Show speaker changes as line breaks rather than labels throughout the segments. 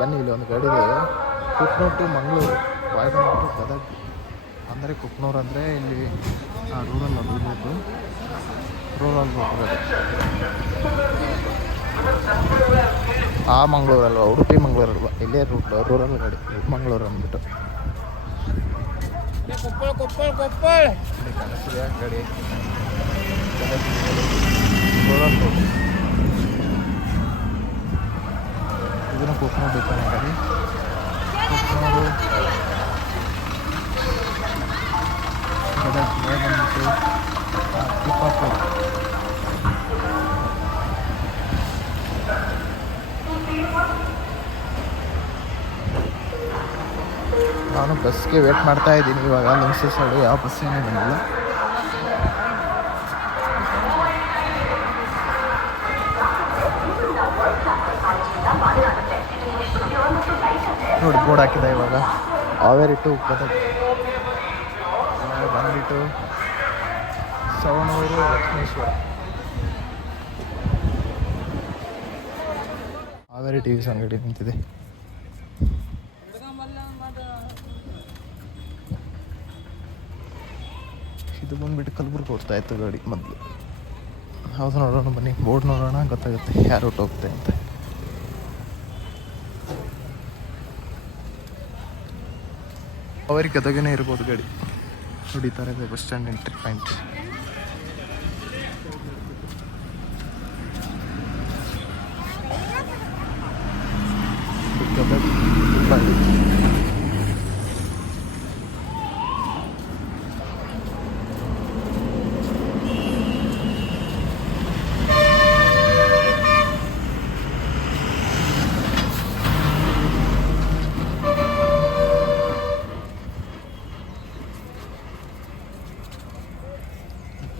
ಬನ್ನಿ ಇಲ್ಲಿ ಒಂದು ಗಾಡಿ ಇದೆ ಕುಕ್ನೂರ್ ಟು ಮಂಗಳೂರು. ವಾಯುಬಂದ್ರ ಟು ಗದಗ್. ಅಂದರೆ ಕುಕ್ನೂರ್ ಅಂದರೆ ಇಲ್ಲಿ ರೂರಲ್ ಹೋಗ್ಬೇಕು ರೂರಲ್ ಹೋಗ್ಬೇಕು ಆ ಮಂಗಳೂರು ಅಲ್ವಾ ಉಡುಪಿ ಮಂಗಳೂರು ಅಲ್ವಾ ಇಲ್ಲೇ ರೂಟ್ ರೂರಲ್ ಗಾಡಿ. ಮಂಗಳೂರು ಅಂದ್ಬಿಟ್ಟು.
ಕೊಪ್ಪಳ ಕೊಪ್ಪಳ ಕೊಪ್ಪಳ.
ಇಲ್ಲಿ ಕಾಣಿಸ್ತಿದೆ ಗಾಡಿ. ನಾನು ಬಸ್ಗೆ ವೇಟ್ ಮಾಡ್ತಾ ಇದ್ದೀನಿ. ಇವಾಗ ಲಿಂಗ್ಸಸ್ ಸೈಡು ಯಾವ ಬಸ್ ಏನೇ ಬಂದಿಲ್ಲ. ನೋಡಿ ಬೋರ್ಡ್ ಹಾಕಿದೆ ಇವಾಗ. ಹಾವೇರಿ ಟು ಬಂದ್ಬಿಟ್ಟು ಸವಣೂರು ಲಕ್ಷ್ಮೇಶ್ವರ. ಹಾವೇರಿ ಟಿ ವಿ ಅಂಗಡಿ ನಿಂತಿದೆ. ಇದು ಬಂದ್ಬಿಟ್ಟು ಕಲಬುರ್ಗಿ ಹೋಗ್ತಾ ಇತ್ತು ಗಾಡಿ ಮೊದಲು. ಹೌದು ನೋಡೋಣ ಬನ್ನಿ. ಬೋರ್ಡ್ ನೋಡೋಣ, ಗೊತ್ತಾಗುತ್ತೆ ಯಾರು ರೂಟ್ ಹೋಗುತ್ತೆ ಅಂತ. ಅವರಿಗೆ ಗದಗನೇ ಇರ್ಬೋದು ಗಾಡಿ. ಹೊಡಿತಾರೆ bus stand entry point Gadag Hubballi.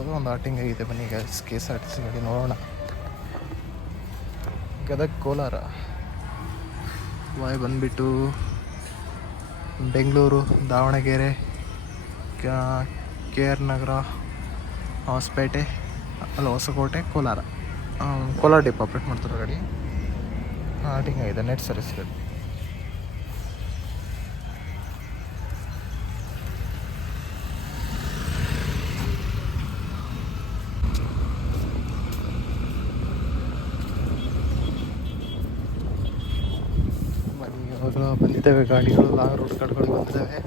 ಅದು ಒಂದು ಆಟಿಂಗ್ ಆಗಿದೆ ಬನ್ನಿ K S R T C ಗಾಡಿ ನೋಡೋಣ. ಗದಗ ಕೋಲಾರ. ವಾಯ್ ಬಂದ್ಬಿಟ್ಟು ಬೆಂಗಳೂರು, ದಾವಣಗೆರೆ, ಕೆ ಆರ್ ನಗರ, ಹೊಸಪೇಟೆ, ಅಲ್ಲಿ ಹೊಸಕೋಟೆ, ಕೋಲಾರ. ಕೋಲಾರ ಡಿಪ್ ಆಪ್ರೇಟ್ ಮಾಡ್ತಾರೆ ಗಾಡಿ. ಆಟಿಂಗ್ ಆಗಿದೆ ನೆಟ್ ಸರ್ವಿಸ್ ಗಾಡಿ. ಬನ್ನಿ ಇವಾಗ ಬಂದಿದ್ದಾವೆ, ಗಾಡಿಗಳು ಲಾಂಗ್ ರೂಟ್ ಗಾಡಿಗಳು ಬಂದಿದ್ದಾವೆ.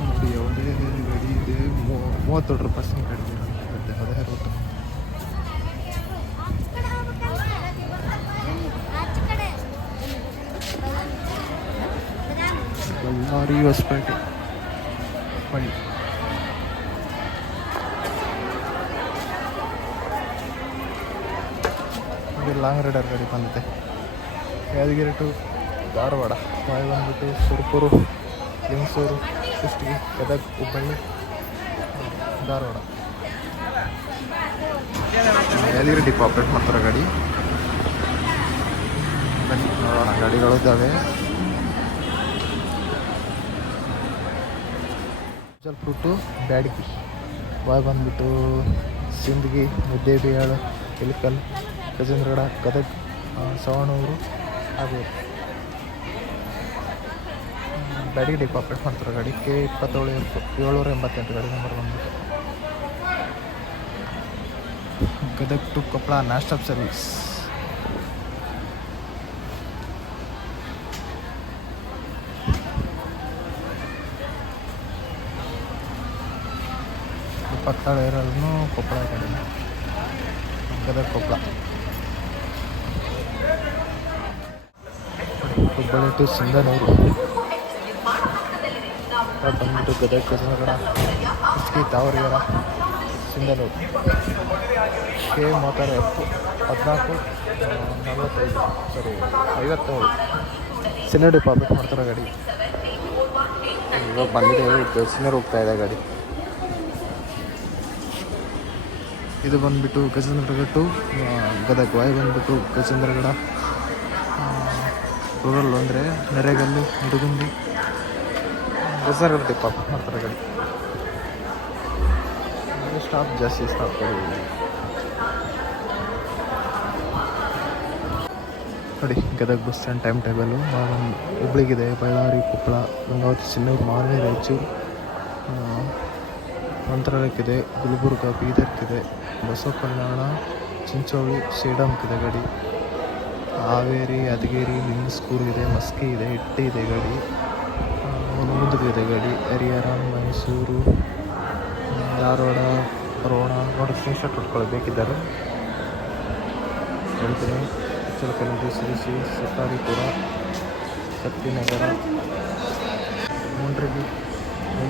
ನೋಡಿ, ಯಾವುದೇ ಗಾಡಿ ಇದೆ ಮೂ- ಮೂವತ್ತೇಳು ಪರ್ಸೆಂಟ್ ಗಾಡಿ ಇದೆ ಅದೇ ರೂಟ್ ಬಳ್ಳಾರಿ ಹೊಸಪೇಟೆ ಬಳ್ಳಿ ಇಲ್ಲಿ ಲಾಂಗ್ ರೈಡರ್ ಗಾಡಿ ಬಂದಿದೆ. ಯಾದಗಿರಿ ಟು ಧಾರವಾಡ. ಬಾಯ್ ಬಂದ್ಬಿಟ್ಟು ಸುರ್ಪೂರು ಲಿಂಗಸೂರು ಕುಷ್ಟಗಿ ಗದಗ್ ಹುಬ್ಬಳ್ಳಿ ಧಾರವಾಡ. ಯಾದಗಿರಿ ಡಿಪ್ ಆಪ್ರೇಟ್ ಮಾಡ್ತಾರೆ ಗಾಡಿ. ಬನ್ನಿ ನೋಡೋಣ. ಗಾಡಿಗಳು ಇದ್ದಾವೆ. ಜಲ್ ಫ್ರೂಟು ಬ್ಯಾಡಗಿ ಬಾಯ್ ಬಂದ್ಬಿಟ್ಟು ಸಿಂದಗಿ ಬೇಳೆ ಇಲಕಲ್ ಗಜೇಂದ್ರಗಡ ಗದಗ್ ಸವಣೂರು ಹಾಗೆ ಬ್ಯಾಡಿಗೆ ಡಿಪಾರ್ಟ್ಮೆಂಟ್ ಮಾಡ್ತಾರೆ ಗಾಡಿ. ಕೆ ಇಪ್ಪತ್ತೇಳು ಏಳ್ನೂರ ಎಂಬತ್ತೆಂಟು ಗಾಡಿ ನಂಬರ್ ಬಂದ್ಬಿಟ್ಟು. Gadag to Koppal national stop service ಇಪ್ಪತ್ತಾಳು ಇರೋದನ್ನು ಕೊಪ್ಪಳ ಕಡೆ ಗದಗ ಕೊಪ್ಪಳ. ಹುಬ್ಬಳ್ಳಿ ಟು ಸಿಂಧನೂರು. ಬಂದ್ಬಿಟ್ಟು ಗದಗ ಗಜನಗಡ ಕುಸ್ಕಿ ತಾವರಗೆರ, ಸಿಂಧನೂರು. ಕೆ ಮೂವತ್ತಾರ ಎಪ್ಪು ಹದಿನಾಲ್ಕು, ನಲವತ್ತೈದು, ಸರಿ, ಐವತ್ತೇಳು. ಸಿನಿಮಾ ಡಿಪಾರ್ಟ್ಮೆಂಟ್ ಮಾಡ್ತಾರೆ ಗಾಡಿ. ಇವಾಗ ಬಂದಿದೆ ಸಿನ್ನರ್ ಹೋಗ್ತಾ ಇದೆ ಗಾಡಿ. ಇದು ಬಂದುಬಿಟ್ಟು ಗಜೇಂದ್ರಗಡ ಟು ಗದಗ ವಾಯು ಬಂದುಬಿಟ್ಟು ಗಜೇಂದ್ರಗಡ ರೂರಲ್ ಅಂದರೆ ನೆರೆಗಲ್ಲು ನಿಡಗುಂದಿ. ಗಜೇಂದ್ರಗಡ ಡಿಪ್ ಮಾಡ್ತಾರೆ ಗಾಡಿ. ಸ್ಟಾಪ್ ಜಾಸ್ತಿ ಸ್ಟಾಪ್ ಗಾಡಿ ನೋಡಿ Gadag bus stand time table ಹುಬ್ಳಿಗಿದೆ Ballari Koppal Gangavathi Chinnur Manvi Raichur. ಮಂತ್ರಾಲಯಕ್ಕಿದೆ ಗುಲ್ಬರ್ಗ ಬಸವ ಕಲ್ಯಾಣ ಚಿಂಚೋಳಿ ಸೇಡಂಕಿದೆ ಗಾಡಿ. ಹಾವೇರಿ, ಯಾದಗಿರಿ ಇದೆ, ಮಸ್ಕಿ ಇದೆ, ಇಟ್ಟಿ ಇದೆ ಗಾಡಿ. ಇದೆ ಗಾಡಿ, ಹರಿಹರ, ಮೈಸೂರು, ಧಾರವಾಡ ರೋಣ ನೋಡಿ ಸ್ಕ್ರೀನ್ಶಾಟ್ ಹೊಡ್ಕೊಳ್ಬೇಕಿದ್ದಾರೆ ಹೇಳ್ತೀನಿ ಚಿಲಕಲಗಿ ಸಿರಿಸಿ ಸತಾರಿಪುರ ಶಕ್ತಿನಗರ ಮುಂಡ್ರಿಗಿ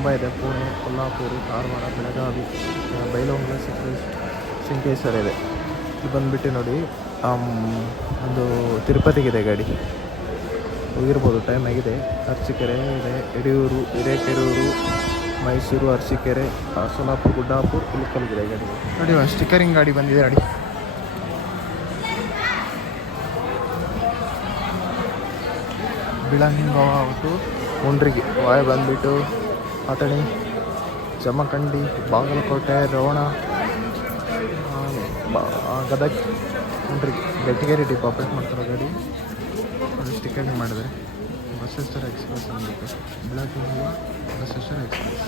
ಮುಂಬೈ ಇದೆ. ಪುಣೆ, ಕೊಲ್ಲಾಪುರ ಕಾರವಾರ ಬೆಳಗಾವಿ ಬೈಲಹೊಂಗಲ ಸಿಂಕೇಶ್ ಸಿಂಕೇಶ್ವರ ಇದೆ. ಇದು ಬಂದುಬಿಟ್ಟು ನೋಡಿ ಒಂದು ತಿರುಪತಿಗಿದೆ ಗಾಡಿ. ಹೋಗಿರ್ಬೋದು ಟೈಮ್ ಆಗಿದೆ. ಅರಸೀಕೆರೆ ಇದೆ ಯಡಿಯೂರು ಹಿರೇಕೆರೂರು, ಮೈಸೂರು, ಅರಸೀಕೆರೆ ಸೋಲಾಪುರ್, ಗುಡ್ಡಾಪುರ್ ಇಲ್ಲಕಲ್ಗಿದೆ ಗಾಡಿ. ನೋಡಿ ಸ್ಟಿಕರಿಂಗ್ ಗಾಡಿ ಬಂದಿದೆ ಗಾಡಿ. ಬಿಳಂಗ ಔಟು ಮುಂಡ್ರಿಗೆ ವಾಯು ಬಂದುಬಿಟ್ಟು. ಅಥಣಿ ಜಮಖಂಡಿ, ಬಾಗಲಕೋಟೆ ರೋಣ ಗದಗ್ ಅಂದ್ರೆ ಗಟ್ಟಿಗೇರಿ ಡಿಪ್ ಆಪ್ರೇಟ್ ಮಾಡ್ತಾರೆ ಗಾಡಿ. ಅದು ಟಿಕೆಟ್ ಮಾಡಿದ್ರೆ ಬಸವೇಶ್ವರ ಎಕ್ಸ್ಪ್ರೆಸ್ ಅಂದ್ಬಿಟ್ಟು ಬೆಳಗ್ಗೆ ಬಸವೇಶ್ವರ ಎಕ್ಸ್ಪ್ರೆಸ್